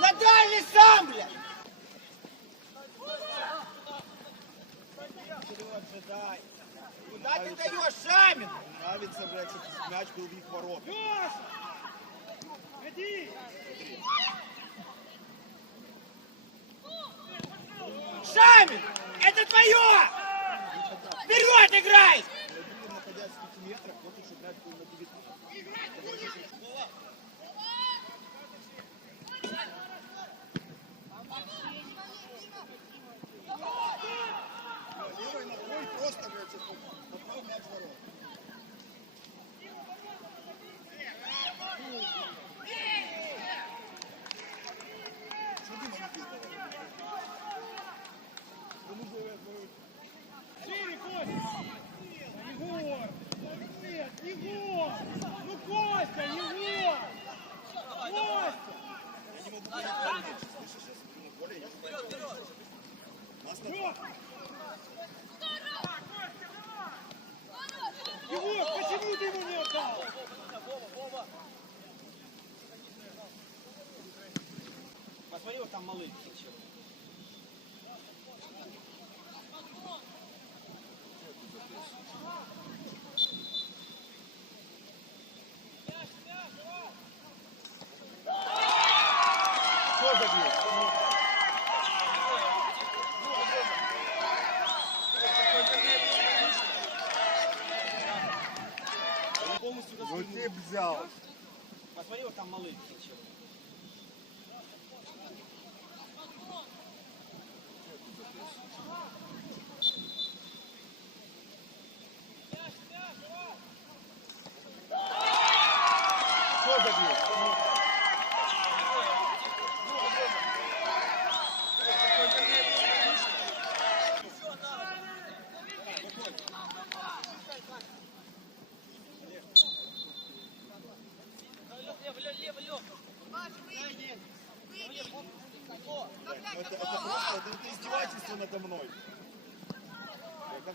на дальний сам, блядь! Куда ты даешь Шамин? Нравится, блядь, чтобы мяч был в их ворот. Шамин! Это твое! Вперед играй! разыгрывается попал мяч ворот. Шире, Костя! Егор! Нет, Егор! Ну, Костя, Егор! Костя! Я не могу... Слышишь, сейчас? Более, я Егор, почему ему не отдал? Посмотри, вот там малый. там маленький.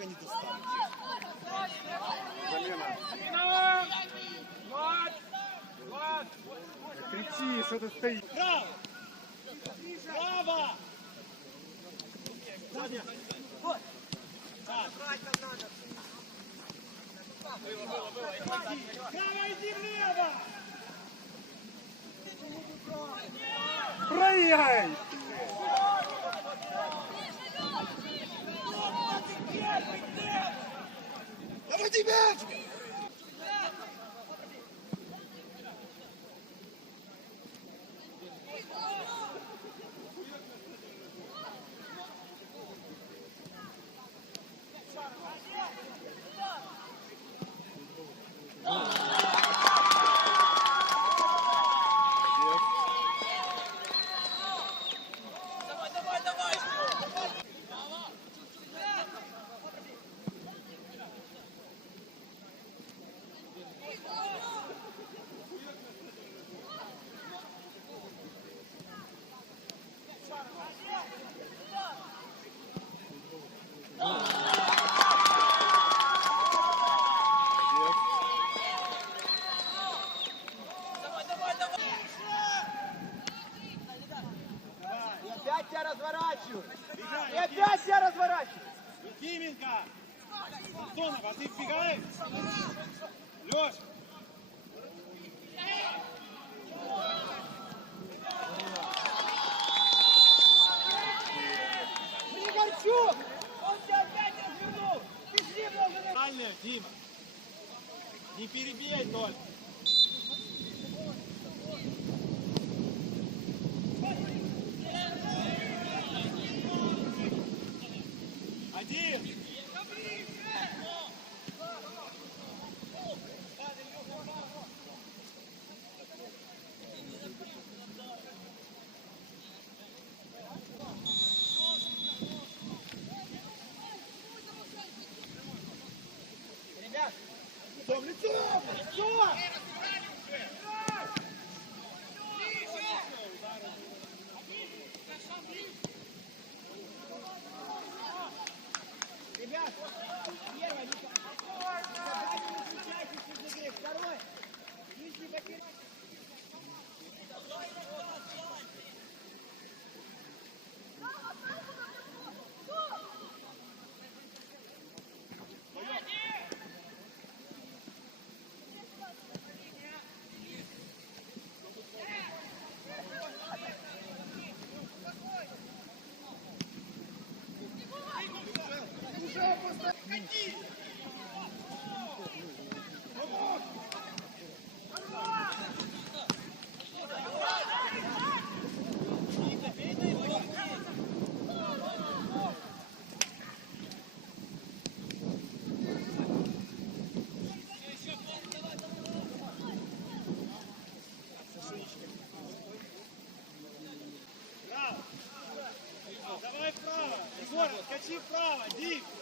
пока не достанут. Залена. Влад! Влад! Кричи, что ты стоишь? Право! Право! Сзади! Вот! Так, правильно надо! Было, было, было. Право, иди влево! Проиграй! judgment. Опять тебя разворачивают. И опять тебя разворачивают. Ефименко! Антонов, а ты вбегаешь? Леш! Нормально, Дима. Не перебей только. Лицом, лицом! Лицом! Ребят, Давай вправо! Егор, скачи вправо! Дим!